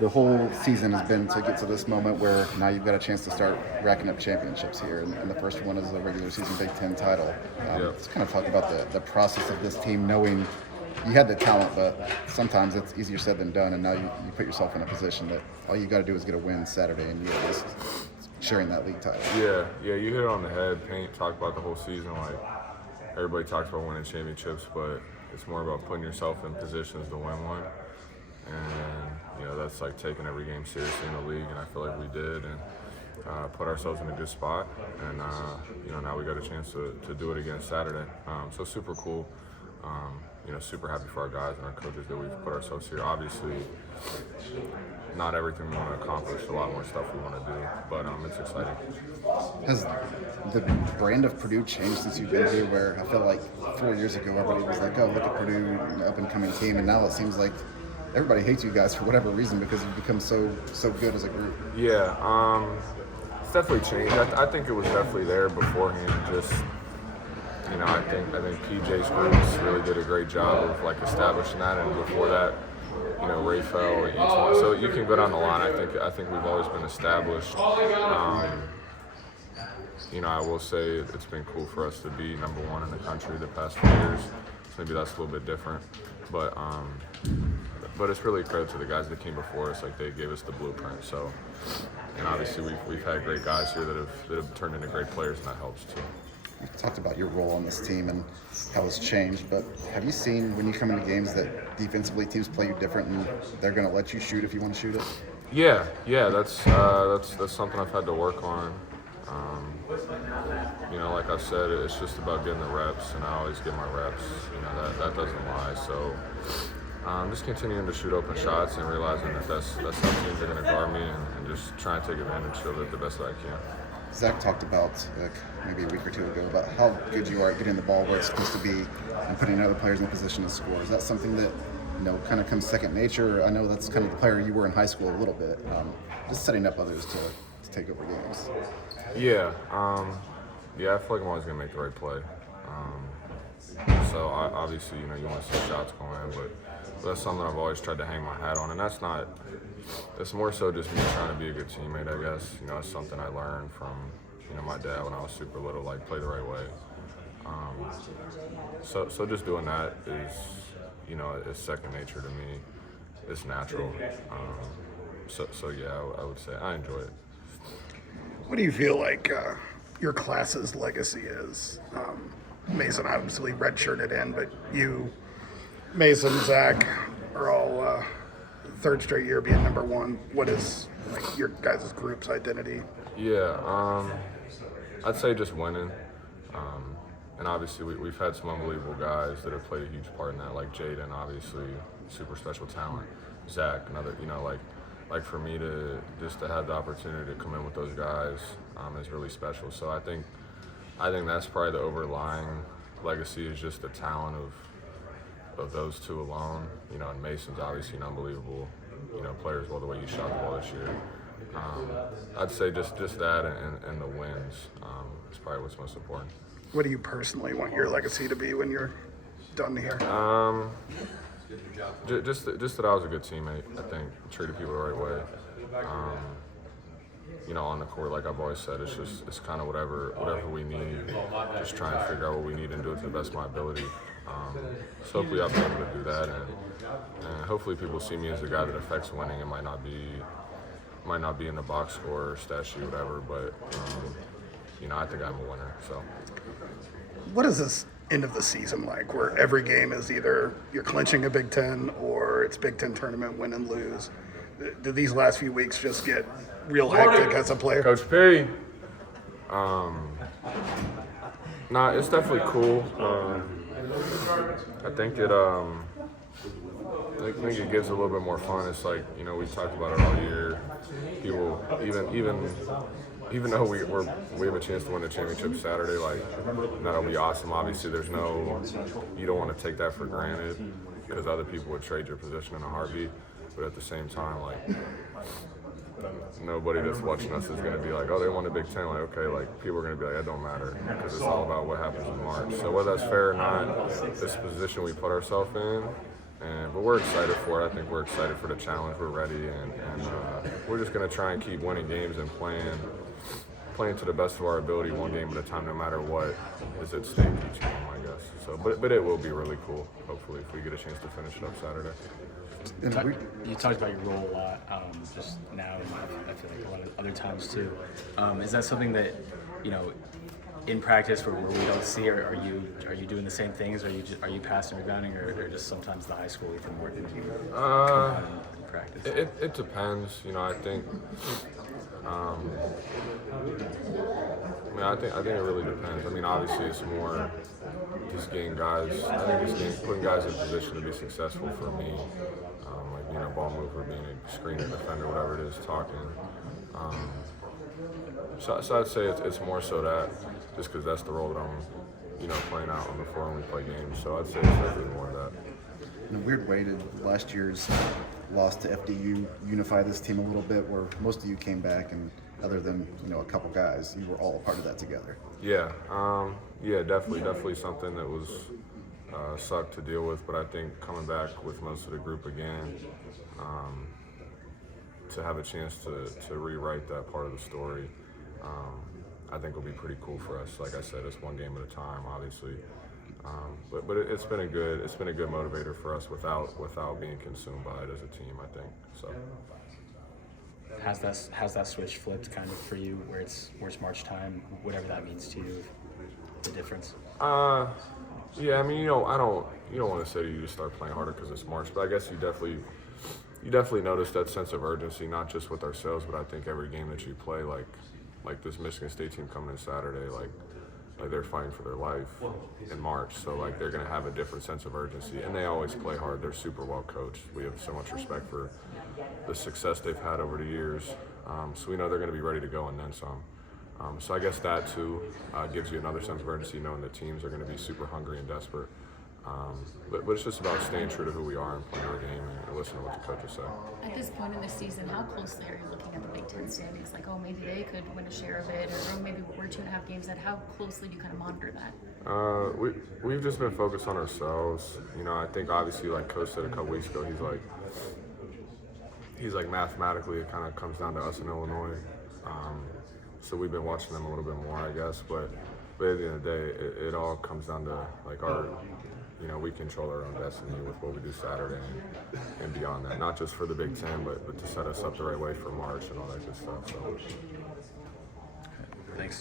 the whole season has been to get to this moment where now you've got a chance to start racking up championships here, and the first one is the regular season Big Ten title. Let's kind of talk about the process of this team, knowing you had the talent, but sometimes it's easier said than done, and now you put yourself in a position that all you got to do is get a win Saturday, and you're just sharing that league title. Yeah, you hit it on the head. Paint talked about the whole season, like everybody talks about winning championships, but it's more about putting yourself in positions to win one. And that's like taking every game seriously in the league, and I feel like we did, and put ourselves in a good spot. And now we got a chance to do it again Saturday. So super cool. Super happy for our guys and our coaches that we've put ourselves here. Obviously, not everything we want to accomplish, a lot more stuff we want to do, but it's exciting. Has the brand of Purdue changed since you've been here, where I felt like 4 years ago everybody was like, oh, look at Purdue, an up-and-coming team, and now it seems like everybody hates you guys for whatever reason because you've become so good as a group. Yeah, it's definitely changed. I think it was definitely there beforehand. Just I think PJ's groups really did a great job of like establishing that, and before that, Raphael and Ethan. So you can go down the line. I think we've always been established. I will say it's been cool for us to be number one in the country the past few years. So maybe that's a little bit different, but it's really a credit to the guys that came before us. Like they gave us the blueprint. So, and obviously we've had great guys here that have turned into great players, and that helps too. You talked about your role on this team and how it's changed, but have you seen when you come into games that defensively teams play you different and they're going to let you shoot if you want to shoot it? Yeah, that's something I've had to work on. Like I said, it's just about getting the reps, and I always get my reps. That doesn't lie. So just continuing to shoot open shots and realizing that's how teams are going to guard me, and just trying to take advantage of it the best that I can. Zach talked about maybe a week or two ago about how good you are at getting the ball where it's supposed to be and putting other players in a position to score. Is that something that kind of comes second nature? I know that's kind of the player you were in high school a little bit, just setting up others to take over games. Yeah, I feel like I'm always going to make the right play. So obviously, you want to see shots going in, but that's something I've always tried to hang my hat on, and it's more so just me trying to be a good teammate, I guess. It's something I learned from, my dad when I was super little, like play the right way. So just doing that is second nature to me. It's natural. So yeah, I would say I enjoy it. What do you feel like your class's legacy is? Mason obviously redshirted in, but you, Mason, Zach are all third straight year being number one. What is your guys' group's identity? Yeah, I'd say just winning. And obviously we've had some unbelievable guys that have played a huge part in that, like Jaden, obviously, super special talent. Zach, another, like for me to have the opportunity to come in with those guys is really special. So I think that's probably the overlying legacy, is just the talent of those two alone. And Mason's obviously an unbelievable, player as well, the way he shot the ball this year. I'd say just that and the wins is probably what's most important. What do you personally want your legacy to be when you're done here? Just that I was a good teammate. I think treated people the right way. On the court, like I've always said, it's kind of whatever we need. Just trying to figure out what we need and do it to the best of my ability. So hopefully I'll be able to do that, and hopefully people see me as a guy that affects winning. It might not be in the box score or stat sheet, whatever, but I think I'm a winner. So, what is this end of the season like, where every game is either you're clinching a Big Ten or it's Big Ten tournament, win and lose? Do these last few weeks just get real hectic as a player? Coach P. It's definitely cool. I think it gives a little bit more fun. It's like, we talked about it all year. People, even though we have a chance to win the championship Saturday, like, that'll be awesome. Obviously, you don't want to take that for granted, because other people would trade your position in a heartbeat. But at the same time, like, nobody that's watching us is going to be like, oh, they won a Big Ten. Like, okay, like, people are going to be like, that don't matter, because it's all about what happens in March. So whether that's fair or not, this position we put ourselves in, But we're excited for it. I think we're excited for the challenge. We're ready, and we're just going to try and keep winning games and playing to the best of our ability, one game at a time, no matter what is at stake each game, I guess. So, but it will be really cool, hopefully, if we get a chance to finish it up Saturday. You talked about your role a lot, just now, and I feel like a lot of other times too. Is that something that, in practice where we don't see, or are you doing the same things? Are you passing or gunning, or just sometimes the high school Ethan Morton in practice? It depends. I think. I think it really depends. Obviously it's more just getting guys. I think it's putting guys in position to be successful for me. Ball mover, being a screener, defender, whatever it is, talking. So I'd say it's more so that, just because that's the role that I'm, playing out on the floor when we play games. So I'd say it's definitely more of that. In a weird way, did last year's loss to FDU unify this team a little bit, where most of you came back, and other than a couple guys, you were all a part of that together? Yeah, definitely something that was sucked to deal with, but I think coming back with most of the group again, to have a chance to rewrite that part of the story, I think will be pretty cool for us. Like I said, it's one game at a time, obviously, but it's been a good motivator for us without being consumed by it as a team, I think. So. Has that switch flipped kind of for you, where it's March time, whatever that means to you, the difference? Yeah, you don't want to say you just start playing harder because it's March, but I guess you definitely notice that sense of urgency, not just with ourselves, but I think every game that you play, like this Michigan State team coming in Saturday, like they're fighting for their life in March, so they're going to have a different sense of urgency, and they always play hard. They're super well coached. We have so much respect for the success they've had over the years, so we know they're going to be ready to go and then some. So I guess that too gives you another sense of urgency, knowing that teams are going to be super hungry and desperate. But it's just about staying true to who we are and playing our game and listening to what the coaches say. At this point in the season, how closely are you looking at the Big Ten standings? Maybe they could win a share of it, or maybe we're 2.5 games in. How closely do you kind of monitor that? We've just been focused on ourselves. I think obviously, like Coach said a couple weeks ago, he's like mathematically it kind of comes down to us in Illinois. So we've been watching them a little bit more, I guess. But at the end of the day, it all comes down to our. We control our own destiny with what we do Saturday and beyond that. Not just for the Big Ten, but to set us up the right way for March and all that good stuff. So.